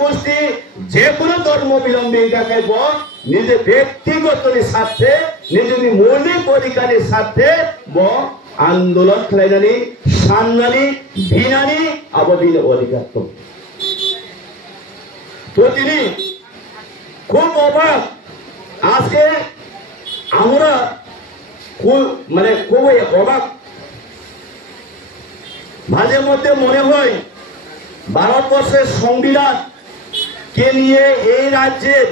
গোষ্ঠী যে কোনো ধর্মাবলম্বী দেখাইব নিজে ব্যক্তিগত স্বার্থে নিজের মৌলিক অধিকারের স্বার্থে আন্দোলন খেলাইনানি সান্নানি ভিনানি আবদিন অধিকার তো তিনি খুব অবাক আজকে আমরা মানে খুবই অবাক মাঝে মধ্যে মনে হয় ভারতবর্ষের সংবিধান কে নিয়ে এই রাজ্যের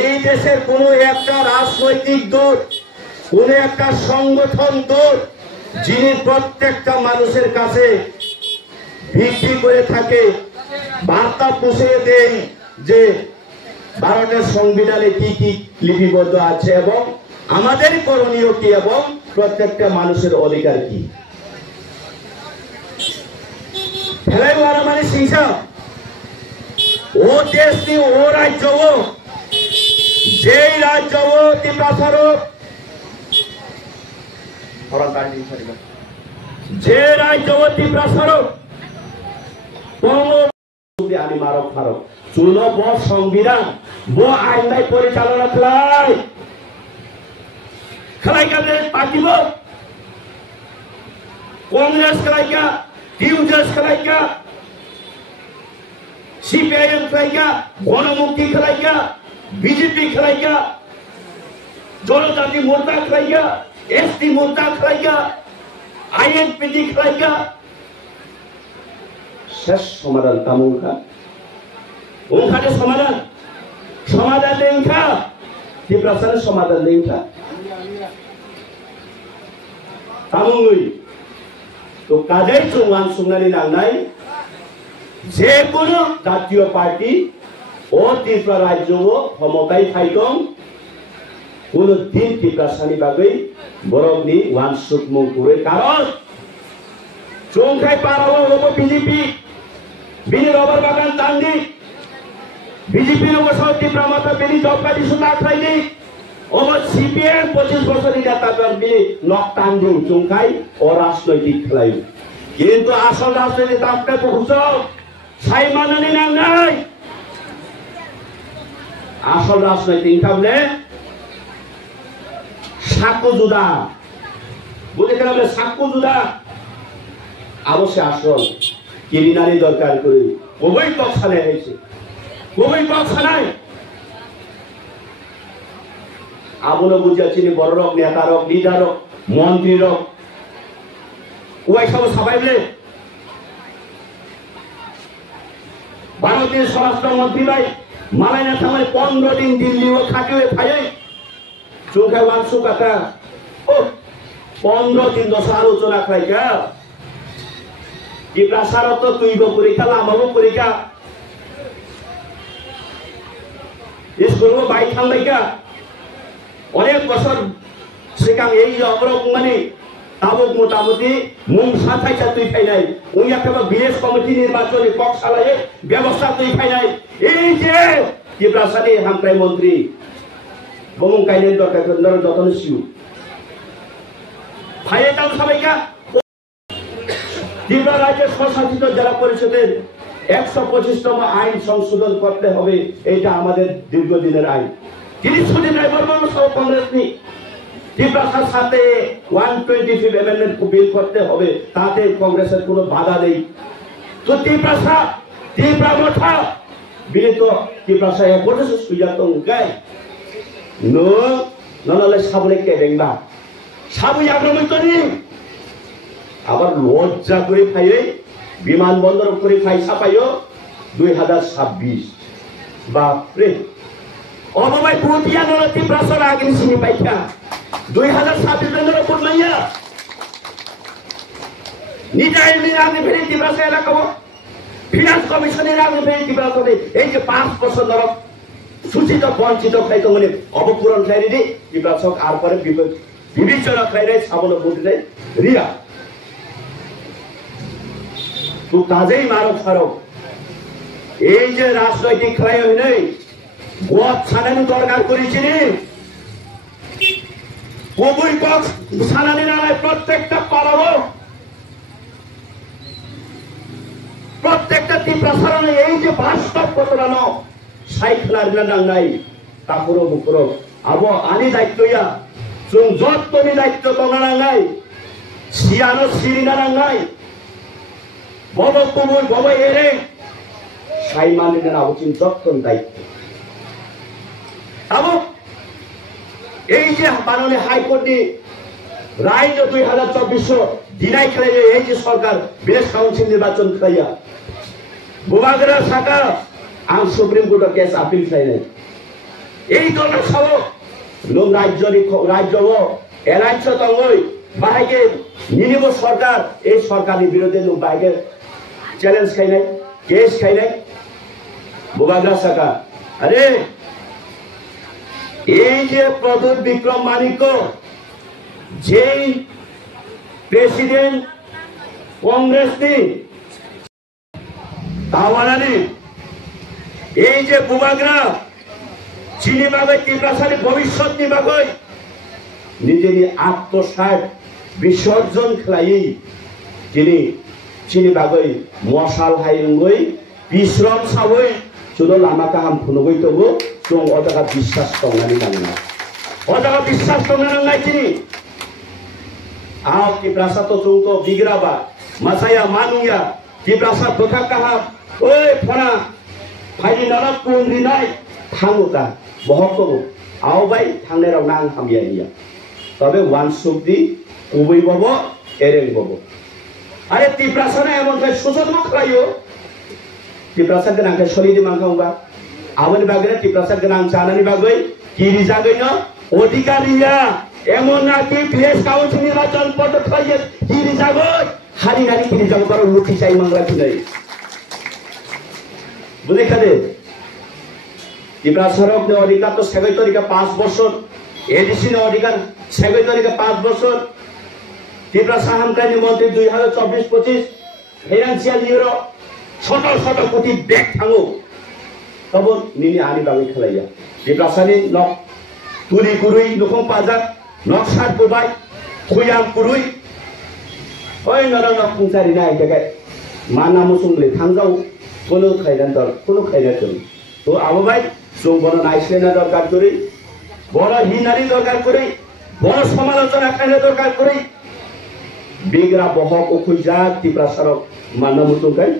এই দেশের কোনো একটা রাজনৈতিক দল কোন একটা সংগঠন দল যিনি প্রত্যেকটা মানুষের কাছে বিক্রি করে থাকে বার্তা পৌঁছে দেন যে ভারতের সংবিধানে কি কি লিপিবদ্ধ আছে এবং আমাদের করণীয় কি এবং প্রত্যেকটা মানুষের অধিকার কি ফেলাই মারামারি সিংসা ও দেশ নি ও রাজ্য যেই রাজ্য তীব্রাসর যে রাজ্য তীব্রাসর আমি মারক ফারক চুল সংবিধান আইন পরিচালনা খেলাই পাঠিব কংগ্রেস খেলাইকা টিউজার্স খেলাইকা সিপিআইএম খেলাইকা গণমুক্তি খেলাইকা বিজেপি খেলাইকা জনজাতি মোর্চা খেলাইকা এসটি মোর্চা খেলাইকা আইএনপিটি খেলাইকা শেষ সমাধান তামুলখা ওখানে সমাধান লেখা তীব্রাসনের সমাধান লেখা তামুই তো কাজেই চৌমান সুনানি নাংনাই যে কোনো জাতীয় পার্টি ও ত্রিপুরা রাজ্য ক্ষমতায় থাইকং কোন দিন তীব্রাসানি বাগৈ বরংনি ওয়ান সুক মুখ করে কারণ চৌখাই পারাও হবো বিজেপি বিনি রবার বাগান টান্ডি বিজেপি লোকসভা ত্রিপুরা মাতা বেনি জবকারি সুতা খাইনি ওমা সিপিএম 25 বছর নেতা বিনি নক টান্ডি চৌখাই ও রাজনৈতিক খেলাই কিন্তু আসল রাজনৈতিক আপনি বহুসব সাই মানানি নাই আসল রাজনৈতিক কামলে সাকু জুদা বুঝে গেল সাকু জুদা অবশ্যই আসল কিরিনারি দরকার করে কবই পক্ষানে হয়েছে কবই পক্ষানায় আবুলো বুঝাচ্ছিনি বড় রক নেতা রক লিডার রক মন্ত্রী রক ওই সব সবাইলে ভারতের স্বরাষ্ট্রমন্ত্রী ভাই মালাইনা থামায় 15 দিন দিল্লি ও খাটে খাই চোখায় মাংসু কাকা ও 15 দিন দশ আলোচনা খাইকা তীব্রাসারত তুইব পরীক্ষা লামাবো পরীক্ষা স্কুল বাইক থামলাইকা অনেক বছর সেখান এই যে অবরক মানে তাবক মোটামুটি মুখ সাথাইছা তুই খাই নাই উনি একটা বিএস কমিটি নির্বাচনী পক্ষালয়ে ব্যবস্থা তুই খাই নাই এই যে তীব্রাসানি হামপ্রাই মন্ত্রী বমুং কাইনের দরকার যতন শিউ ভাইয়ে তাও সবাইকা ত্রিপুরা রাজ্যের স্বশাসিত জেলা পরিষদের 125তম আইন সংশোধন করতে হবে এটা আমাদের দীর্ঘদিনের আইন তিনি ছুটি নাই বলবেন সব কংগ্রেস নি ত্রিপুরার সাথে 125 অ্যামেন্ডমেন্ট বিল করতে হবে তাতে কংগ্রেসের কোনো বাধা নেই তো ত্রিপুরা মঠা বিলিত ত্রিপুরা এক বছর সুজাত গায় নো নলে সাবলে কে বেংবা সাবুই আক্রমণ করি আবার লজ্জা করে খাইয়ে বিমানবন্দর করে খাই ছাপাইও 2026 বাপরে অবাই পুতিয়া নলে ত্রিপুরা আগে চিনি পাইছা 2026 বেন্দর পড়লাইয়া নিজাই আগে ফেরি ত্রিপুরা এলাকা ফিনান্স কমিশনের আগে ফেরি ত্রিপুরা এই যে 5 বছর ধরে সূচিত বঞ্চিত খাইতো মানে অবপূরণ খাইরে দি ত্রিপুরা আর পরে বিবেচনা খাইরে সাবল বুঝলে রিয়া তো কাজেই মারক ফারক এই যে রাজনৈতিক খেলাই হয় নাই গোয়াত ছানানি দরকার করেছিনি কবুই পক্ষ ছানানি নালায় প্রত্যেকটা পালাবো প্রত্যেকটা টিপ্রাসারণে এই যে বাস্তব কতরানো সাইকেলার নাঙ্গাই তাপুরো বুকুরো আবো আনি দায়িত্বইয়া जों যতনি দায়িত্ব তনা নাঙ্গাই সিয়ানো সিরিনা নাঙ্গাই বব কুমুর বব এরে সাইমানিনা আবচিন যতন দায়িত্ব আবো এই যে মাননীয় হাইকোর্টে রায় 2024 দিনাই খেলে এই যে সরকার বিদেশ কাউন্সিল নির্বাচন খাইয়া বুমাগরা শাখা আং সুপ্রিম কোর্ট কেস আপিল খাইলে এই দলের সব লোক রাজ্য এলাইছ তঙ্গই বাহাইকে নিনিব সরকার এই সরকারের বিরুদ্ধে লোক বাহাইকে চ্যালেঞ্জ খাইলে কেস খাইলে বুমাগরা শাখা আরে এই যে প্রদীপ বিক্রম মানিক যেই প্রেসিডেন্ট কংগ্রেস তাওয়ানানি এই যে বুমাগরা চিনি বাগৈ টিপ্রাসানি ভবিষ্যৎ নিবাগৈ নিজের আত্মসাত বিসর্জন খেলাই তিনি চিনি বাগৈ মশাল হাইরঙ্গই বিশ্রম সাবৈ শুধু লামা কাহাম ফুনগৈ তবু जों अजागा বিশ্বাস তংনানি নাঙ্গা अजागा বিশ্বাস তংনানি নাঙ্গাই চিনি आव टिप्रासा तो जों तो बिग्राबा मासाया मानुया टिप्रासा बोखा काहा ओइ फना फाइनि नाना कुनरिनाय थांगुता बहकबो आवबाय थांनायाव नां हामियानिया तबे वान सुबदि उबै बबो एरें बबो आरे टिप्रासाना एमन काय सुजन खायो टिप्रासा गोनांखाय सलिदि मांखांबा आबनि बागै टिप्रासा गोनां जानानि बागै किरि जागैनो अधिकारिया एमन नाकि प्लेस काउन्सिल निर्वाचन पद खाइए किरि जागै हारिनारि किरि जागै बारो लुखि चाइ मांग्रा फिनै बुझे खादे টিপ্রাসারক নে অধিকার তো সেগৈ তরিকা 5 বছর এডিসি নে অধিকার সেগৈ তরিকা 5 বছর টিপ্রাসা হামকানি মন্ত্রী 2024-25 ফাইনান্সিয়াল ইয়ার শত শত কোটি ব্যাগ থাঙ্গো তব নিনি আনি বাগৈ খেলাইয়া টিপ্রাসানি নক তুরি কুরুই নখং পাজাক নকশার কুবাই খুয়াং কুরুই ওই নর নক ফুংসারি না আইটাকে মানা মুসুংলে থাंजाव কোনো খাইদান দর কোনো খাইনা চল তো আবাবাই जों बड़ नायस्लेना दरकार करी बड़ हिनारी दरकार करी बड़ समालोचना खाइना दरकार करी बिग्रा बहक खुजा टिप्रासारक मानना मुतुंखाय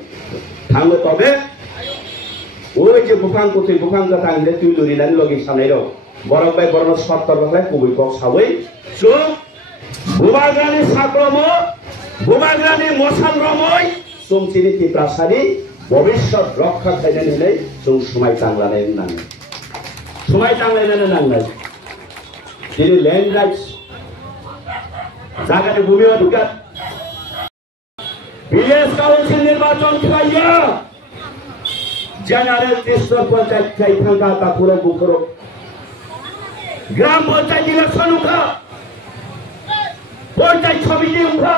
थांगो तबे ओइ जे बुफां कुथै बुफां का थांले तुइ लुरिनानै लगि सानाय र बरक बाय बरन सत्तर बखलाय कुबै कक सावै जों बुबाग्रानि साक्रम बुबाग्रानि मसान रमय जों चिनि टिप्रासारि भविष्यत रक्षा खायनानै जों समाय चांलानाय नाङो समाय चांलायनानै नांनाय दिनै ল্যান্ড রাইটস জায়গাতে ভূমি অধিকার ভিলেজ কাউন্সিল নির্বাচন খাইয়া জেনারেল টেস্টর পঞ্চায়েত খাই থাকা কাপুরো বুকুরো গ্রাম পঞ্চায়েত ইলেকশন উঠা পঞ্চায়েত সমিতি উঠা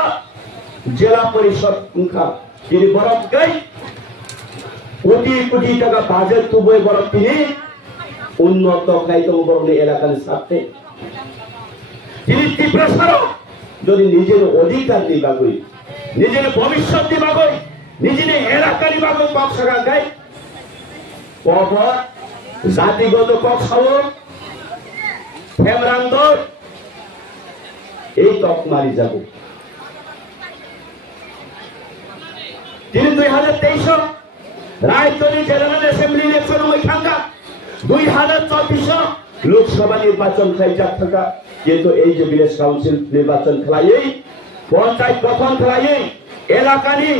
জেলা পরিষদ উঠা তিনি বরফ গাই কোটি কোটি টাকা বাজেট তুবই বরফ তিনি উন্নত খাইতো বরফ এলাকার স্বার্থে তিনি টিপ্রাসারক যদি নিজের অধিকার দিবাগৈ নিজের ভবিষ্যৎ দিবাগৈ নিজের এলাকা দিবাগৈ পক্ষা গাই কব জাতিগত পক্ষাও ফেমরান্দর এই তক মারি যাব তিনি 2023 রায়চৌধুরী জেনারেল অ্যাসেম্বলি ইলেকশন ওই থাকা 2024 লোকসভা নির্বাচন খাই যা থাকা কিন্তু এই যে ভিলেজ কাউন্সিল নির্বাচন খেলাই পঞ্চায়েত গঠন খেলাই এলাকানি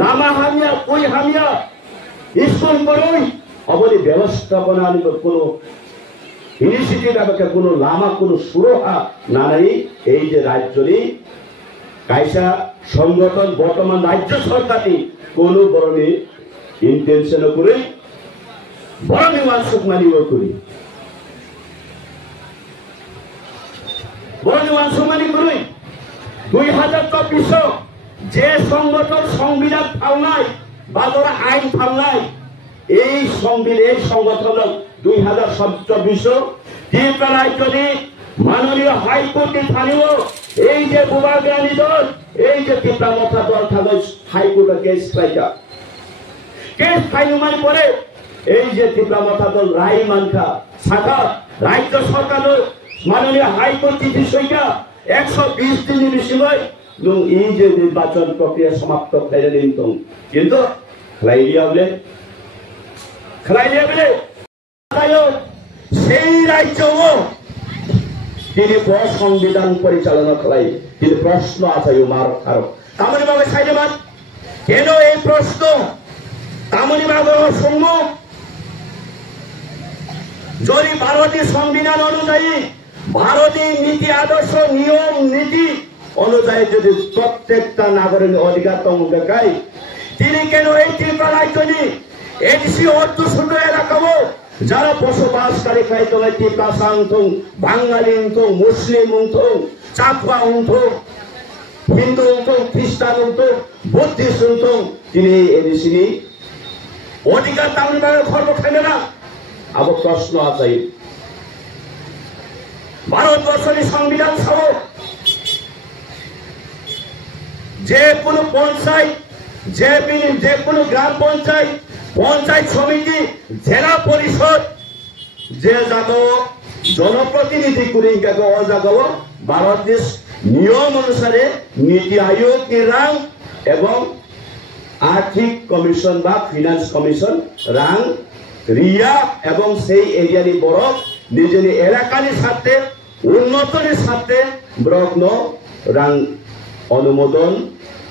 লামা হামিয়া কই হামিয়া স্কুল করুই অবধি ব্যবস্থাপনা কোনো ইনিশিয়েটিভ আবেকে কোনো লামা কোনো সুরহা নানাই এই যে রাজ্যনি কাইসা সংগঠন বর্তমান রাজ্য সরকারি কোনো বরণে ইন্টেনশন করে বরণে মানসুক মানিব করি বরণে মানসুক মানি করি 2024 যে সংগঠন সংবিধান ফাউনাই বাদরা আইন ফাউনাই এই সংগঠন 2024 ত্রিপুরা রাজ্যে মাননীয় হাইকোর্টে থানিব এই যে বুবাগ্রানি দল এই যে ত্রিপুরা মথা দল থাকবে হাইকোর্টের কেস খাইকা কেস ফাইনুমানি পরে এই যে ত্রিপুরা মথা দল রায় মানখা শাখা রাজ্য সরকার মাননীয় হাইকোর্ট চিঠি সইকা 120 দিনের সময় এবং এই যে নির্বাচন প্রক্রিয়া সমাপ্ত করে দিন কিন্তু খেলাইলিয়া বলে সেই রাজ্য তিনি সংবিধান পরিচালনা করাই তিনি প্রশ্ন আছে মার কারো তামনি বাবা সাইডেমান কেন এই প্রশ্ন তামনি বাবা সম্মুখ যদি ভারতীয় সংবিধান অনুযায়ী ভারতীয় নীতি আদর্শ নিয়ম নীতি অনুযায়ী যদি প্রত্যেকটা নাগরিক অধিকার দেখায় তিনি কেন এই ত্রিপুরা রাজ্য এডিসি অর্ধশূন্য এলাকা যারা বসবাসকারী খাইতলে ত্রিপুরা সাংথং বাঙালি উঠুং মুসলিম উঠুং চাকমা উঠুং হিন্দু উঠুং খ্রিস্টান উঠুং বুদ্ধিস্ট উঠুং তিনি এডিসি অধিকার তামিলনাড়ুর খর্ব খাইলে না আবার প্রশ্ন আছে ভারতবর্ষের সংবিধান সহ যে কোনো পঞ্চায়েত যে কোনো গ্রাম পঞ্চায়েত পঞ্চায়েত সমিতি জেলা পরিষদ যে জাগো জনপ্রতিনিধি করি অজাগো ভারত দেশ নিয়ম অনুসারে নীতি আয়োগ রাং এবং আর্থিক কমিশন বা ফিনান্স কমিশন রাং রিয়া এবং সেই এরিয়ানি বড় নিজের এলাকার সাথে উন্নতর সাথে ব্রগ্ন রাং অনুমোদন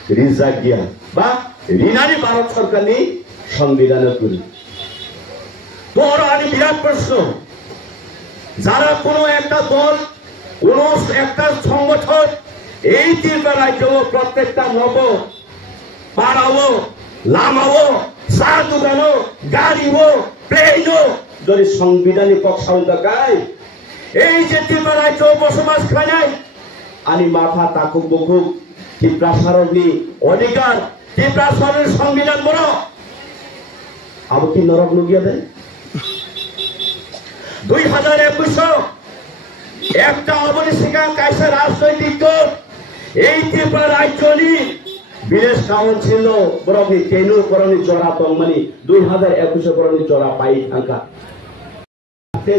রিজাগিয়া বা রিনারি ভারত সরকারি সংবিধানের করি বড় আনি বিরাট প্রশ্ন যারা কোনো একটা দল কোন একটা সংগঠন এই ত্রিপুরা রাজ্য প্রত্যেকটা নব পাড়াও লামাও চা দোকানো গাড়িও প্লেনও যদি সংবিধানিক পক্ষাও দেখায় এই যে ত্রিপুরা রাজ্য বসবাস খায় আনি মাথা তাকুক বকুক ত্রিপুরা সারণী অধিকার ত্রিপুরা সারণীর সংবিধান বড় আবার কি নরক লুকিয়ে দেয় 2021 একটা অবনিশিকা কাইসা রাজনৈতিক দল এই ত্রিপুরা রাজ্য বিদেশ কাউন্সিল বরফি কেনুর করণী চড়া তংমানি 2021 করণী চড়া পাই থাকা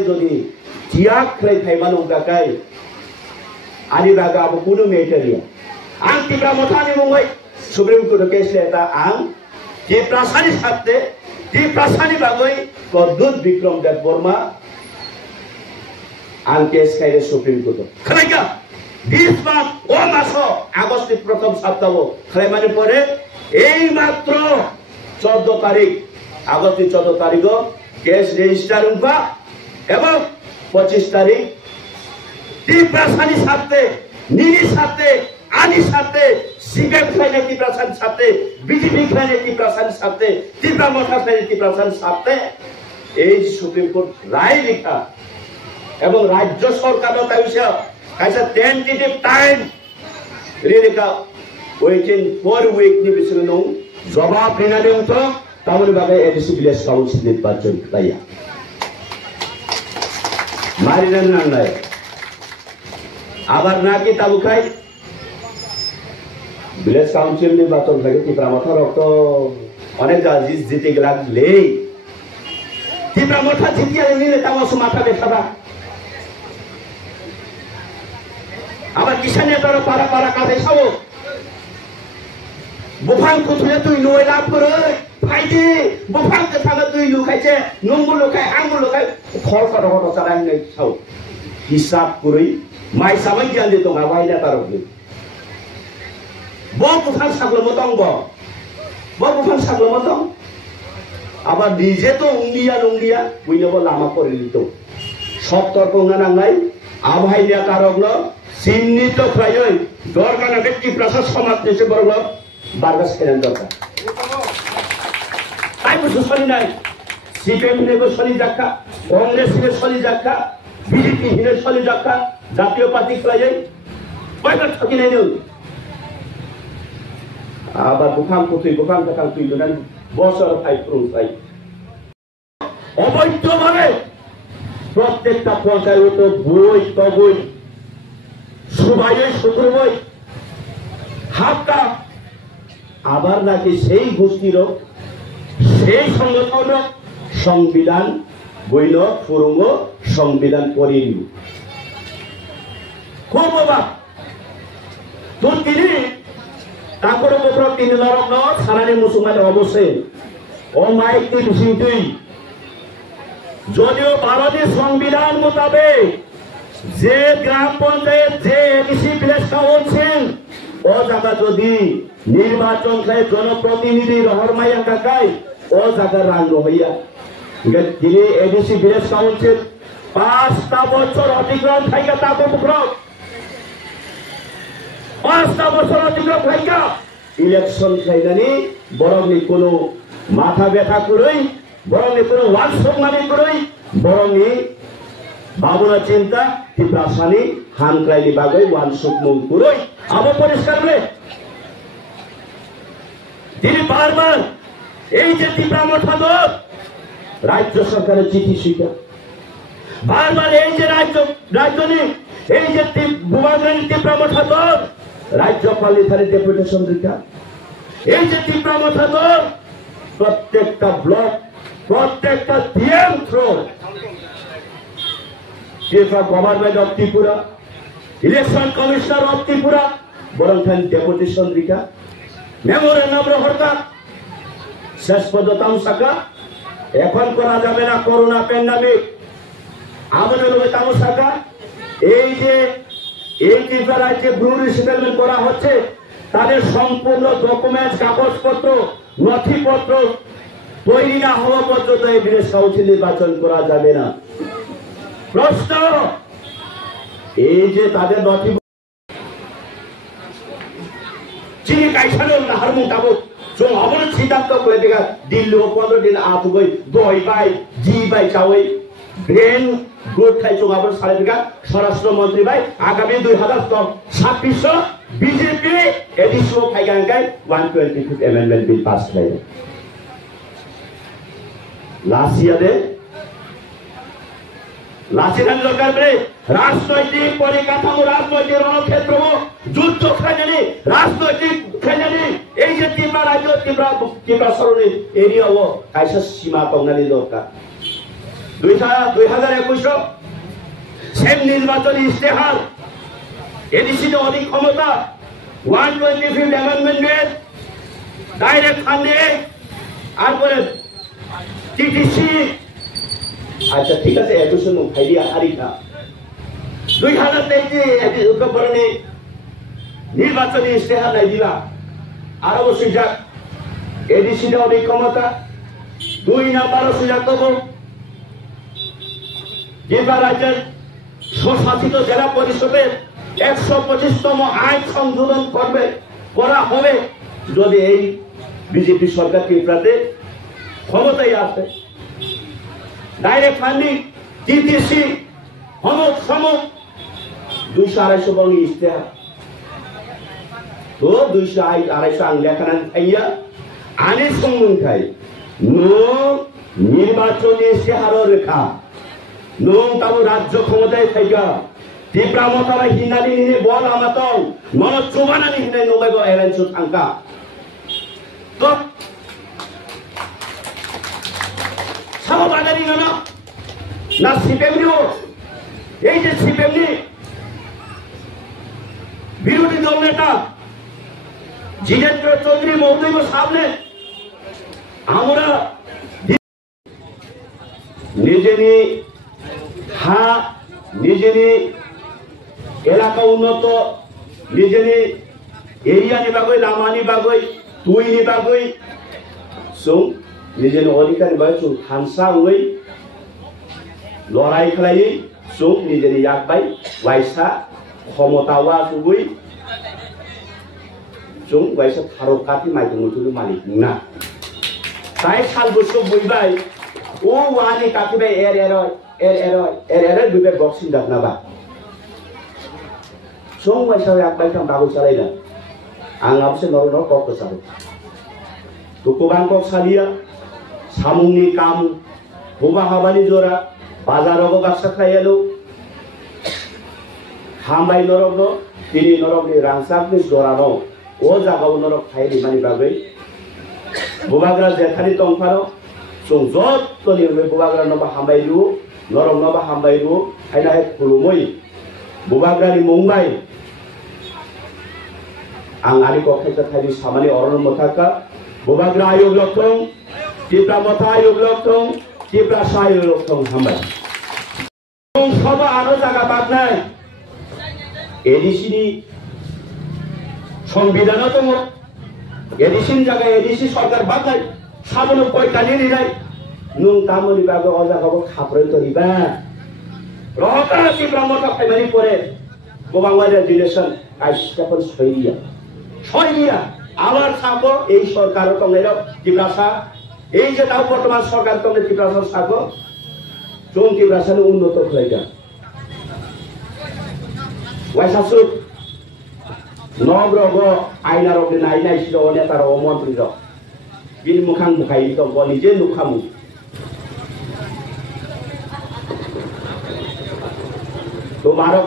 যদি জিয়াক খাই খাইমানো গাকাই আলিবাগা আবু কুনো মেটেরিয়া आं टिप्रा मथानि मुङै सुप्रीम कोर्ट केस लेता आं टिप्रासानि साथे टिप्रासानि बागै कदुत विक्रम देव वर्मा आं केस खाइले सुप्रीम कोर्ट खलाइका 20 मास ओ मासो আগস্ট प्रथम सप्ताह खलाइमानि परे এই মাত্র 14 তারিখ আগস্ট 14 তারিখ কেস রেজিস্টার উঠবা এবং 25 তারিখ টিপ্রাসানি সাথে নিনি সাথে आदि साथे सीपीएम खाने की प्रशासन साथे बीजेपी खाने की प्रशासन साथे त्रिपुरा मथा खाने की प्रशासन साथे এই সুপ্রিম কোর্ট রায় লিখা এবং রাজ্য সরকারও কাইসা কাইসা টেন্টেটিভ টাইম রিলিকা ওয়েটিং 4 উইক নি বিসিনো নং জবাব দিনালে উঠো তামনি ভাবে এডিসি ভিলেজ কাউন্সিল নির্বাচন তাইয়া মারিনান নাই আবার নাকি তালুকাই ভিলেজ কাউন্সিল নির্বাচন থেকে ত্রিপুরা মথা রক্ত অনেক জিতে গেলে ত্রিপুরা মথা জিতিয়া নিলে তামাস মাথা বেসাদা আবার কিষানিয়া তোর পাড়া পাড়া কাজে খাবো বুফাং কুথুলে তুই নয় লাভ করে ফাইদে বুফাং থাকা তুই লুকাইছে নঙ্গু লুকাই আঙ্গু লুকাই খরচা রকম চালাই নাই খাও হিসাব করে মাই সাবাই জ্ঞান দিত মাবাইনা তার বুফাং সাগর মতং বুফাং সাগর মতং আবার নিজে তো উঙ্গিয়া বুঝলে লামা করে দিত সতর্ক নাঙ্গাই আবহাইয়া কারক চিহ্নিত প্রায় দরকার ব্যক্তি প্রশাসন সমাজ দেশে বড় বারবার সেরেন দরকার তাই বুঝতে চলি নাই সিপিএম হিনে চলি যাক্ষা কংগ্রেস হিনে চলি যাক্ষা বিজেপি হিনে চলি যাক্ষা জাতীয় পার্টি প্রায় কয়টা ঠকি নাই আবার বুফাং দেখান তুই দেন বছর ফাই প্রুফাই অবৈধভাবে প্রত্যেকটা পঞ্চায়েত বই তবই সবাই শুক্র বই হাতটা আবার নাকি সেই গোষ্ঠীর সেই সংগঠন সংবিধান বইল ফুরুঙ্গ সংবিধান পড়িনি খুব অবাক তো তিনি তারপরে তিনি নরক সারানি মুসলমান অবশ্যই ও মাইকটি বিষয়টি যদিও ভারতের সংবিধান মোতাবেক যে গ্রাম পঞ্চায়েত যে এডিসি ভিলেজ কাউন্সিল ও জায়গা যদি নির্বাচন খায় জনপ্রতিনিধি রহরমাইয়া কাকাই ও জায়গা রাঙ্গ হইয়া তিনি এডিসি ভিলেজ কাউন্সিল 5টা বছর অতিক্রম থাইকা তাকে মুখরক 5টা বছর অতিক্রম থাইকা ইলেকশন খাইলানি বরং কোনো মাথা ব্যথা করই বরং কোনো ওয়ার্কশপ মানে করই বরং ভাবনা চিন্তা তীব্রাসানি হানক্রাইনি বাগৈ ওয়ার্কশপ মুখ করই আবার পরিষ্কার বলে তিনি বারবার এই যে তীব্রা মঠাদর রাজ্য সরকারের চিঠি স্বীকার বারবার এই যে রাজধানী এই যে ভূভাগের তীব্রা মঠাদর রাজ্যপাল ডেপুটেশন দিকা এই যে তীব্রা মঠাদর প্রত্যেকটা ব্লক প্রত্যেকটা DM through government of Tripura election commissioner of Tripura বরং ডেপুটেশন দিকা মেমোরেন্ডাম হরকা শেষ পর্যন্ত শাখা এখন করা যাবে না করোনা প্যান্ডামিক আমাদের লোকে তামু শাখা এই যে এই ত্রিপুরা রাজ্যে ব্রু রিসেটেলমেন্ট করা হচ্ছে তাদের সম্পূর্ণ ডকুমেন্টস কাগজপত্র নথিপত্র তৈরি না হওয়া পর্যন্ত এই ভিলেজ কাউন্সিল নির্বাচন করা যাবে না প্রশ্ন এই যে তাদের নথি চিনি কাইছানো না হারমু তাবো जों अबन सिद्धांत করে দেখা দিল্লি 15 दिन आफु गई गई बाई जी बाई चावई ब्रेन ग्रोथ खाइ जों अबन सारे দেখা স্বরাষ্ট্র মন্ত্রী ভাই আগামী 2026 বিজেপি এডিশো খাইগাঙ্গাই 125th অ্যামেন্ডমেন্ট বিল পাস হয় লাসিয়ান সরকার বলে রাজনৈতিক পরিকাঠামো রাজনৈতিক রণক্ষেত্র যুদ্ধ খাইনি রাজনৈতিক খাইনি এই যে তীব্রা রাজ্য তীব্রা সরণি এরিয়া ও কাইসা সীমা পাওনানি দরকার 2021 সেম নির্বাচনী ইশতেহার এডিসি অধিক ক্ষমতা 125th অ্যামেন্ডমেন্ট ডাইরেক্ট ফান্ডিং আর পরে টিটিসি আচ্ছা ঠিক আছে এত শুনো খাইয়া হারিকা 2023 নির্বাচনী ইশতেহার নাই দিলা আর অবশ্যই যাক এডিসি অধিক ক্ষমতা 2 নাম্বার সুযোগ দেবো ত্রিপুরা রাজ্যের স্বশাসিত জেলা পরিষদের 125তম আইন সংশোধন করা হবে যদি এই বিজেপি সরকার ত্রিপুরাতে ক্ষমতায় আসে ডাইরেক্ট ফান্ডিং টিটিসি অমুক সমুক 200-250 বঙ্গি ইশতেহার তো 200-250 আং লেখানা খাইয়া আনি সংমুন খাই নো নির্বাচনী ইশতেহার রেখা নো তাবো রাজ্য ক্ষমতায় থাইকা ত্রিপুরা মতারা হিনানি নিনে বল আমাতং নন চোবানানি হিনাই নবাইব এলাইছো থাঙ্কা তো সামবাদারি না সিপিএমনিও এই যে সিপিএমনি বিরোধী দল নেতা জিতেন্দ্র চৌধুরী মহোদয় সামনে আমরা নিজেনি নিজেনি এলাকা উন্নত নিজেনি এরিয়া নিবাগই লামা নিবাগই তুই নিবাগই সুং নিজেনি অধিকার নিবাগই সুং খানসা উই লড়াই খালাই সুং নিজেনি ইয়াকবাই ওয়াইসা ক্ষমতাওয়া সুগুই সুং ওয়াইসা থারকাতি মাইকে মুতুলু মালিক না তাই সাল বছর বইবাই ও ওয়ানি কাকিবাই এর দুবে বক্সিং ডাকনা বা সুং ওয়াইসা ইয়াকবাই কাম বাবু চালাইনা आं आपसे नर कक सारो तो गोबां कक सालिया सामुंनि काम हुबा हाबानि जरा बाजारावबो बाक्सा खायालो हामबाय नरकनो तिनि नरकनि रांसाकनि जरानो ओ जागाव नरक खायनि मानि बागै bubagra jekhani tongphano chung jottoni bubagra noba hambairu norong noba hambairu aina he khulumoi bubagra ni mumbai ang ari ko khaita thari samani oron mothaka bubagra ayub loktong tipra motha ayub loktong tipra sayub loktong hambai সবা আরো জায়গা বাদ নাই ADC সংবিধানও তো এডিসিন জায়গায় ADC সরকার বাদ নাই সামনে পয়কানি নাই নুন তামনি বাগে অজাগাবো খাপরে তরিবা রহতা চিব্রামতা ফাইমানি পরে গোবাংবাদের ডিলেশন আইসকাপন সইয়া আবার ছাপো এই সরকারও তংলের চিব্রাসা এই যে তাও বর্তমান সরকার তংলে চিব্রাসা ছাপো চৌকি রাসায়ন উন্নত হয়ে ওয়াইসাসুক নগ্রহ আইনার অগ্নি আইনাই ছিল নেতার মন্ত্রী বিল মুখাং মুখাই তো নিজে নুখামু তো মারক